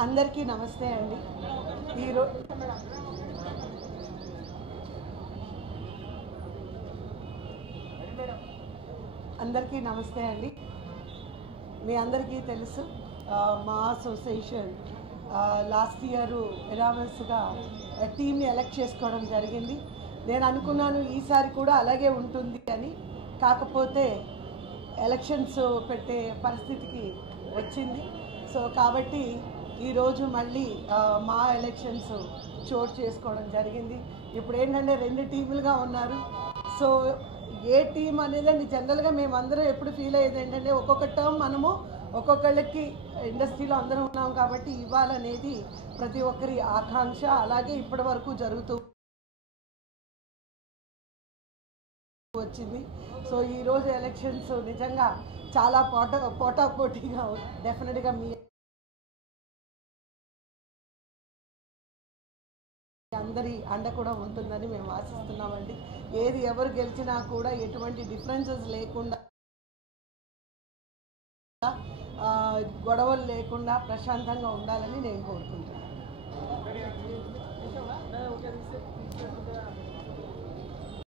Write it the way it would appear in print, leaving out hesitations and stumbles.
అందరికీ నమస్తే అండి. అందరికీ నమస్తే అండి. మీ అందరికీ తెలుసు మా అసోసియేషన్ లాస్ట్ ఇయర్ ఎనామస్గా టీమ్ని ఎలక్ట్ చేసుకోవడం జరిగింది. నేను అనుకున్నాను ఈసారి కూడా అలాగే ఉంటుంది అని. కాకపోతే ఎలక్షన్స్ పెట్టే పరిస్థితికి వచ్చింది. సో కాబట్టి ఈరోజు మళ్ళీ మా ఎలక్షన్స్ చోటు చేసుకోవడం జరిగింది. ఇప్పుడు ఏంటంటే 2 టీములుగా ఉన్నారు. సో ఏ టీం అనేది జనరల్గా మేమందరం ఎప్పుడు ఫీల్ అయ్యేది ఏంటంటే ఒక్కొక్క టర్మ్ మనము ఒక్కొక్కళ్ళకి ఇండస్ట్రీలో అందరం ఉన్నాం కాబట్టి ఇవ్వాలనేది ప్రతి ఒక్కరి ఆకాంక్ష. అలాగే ఇప్పటి వరకు జరుగుతూ వచ్చింది. సో ఈరోజు ఎలక్షన్స్ నిజంగా చాలా పోటాపోటీగా డెఫినెట్గా మీ అందరి అండ కూడా ఉంటుందని మేము ఆశిస్తున్నామండి. ఏది ఎవరు గెలిచినా కూడా ఎటువంటి డిఫరెన్సెస్ లేకుండా, గొడవలు లేకుండా ప్రశాంతంగా ఉండాలని నేను కోరుకుంటున్నాను.